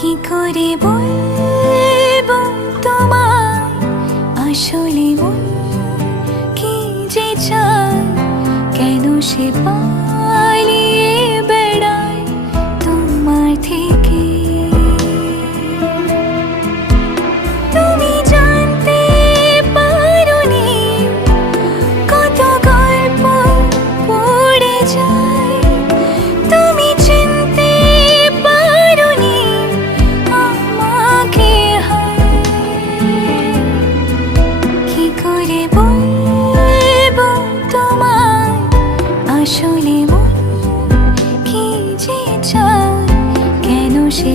কি করে বলবো তোমায় আসলে মন কি যে চায়, কেন সে পালিয়ে বেড়ায় তোমার থেকে। তুমি জানতে পারোনি কত গল্প পড়ে যায়, তুমি চিনতে পারোনি আমাকে। কি করে বলবো তোমায় আসলে মন কি যে চায়, কেন সে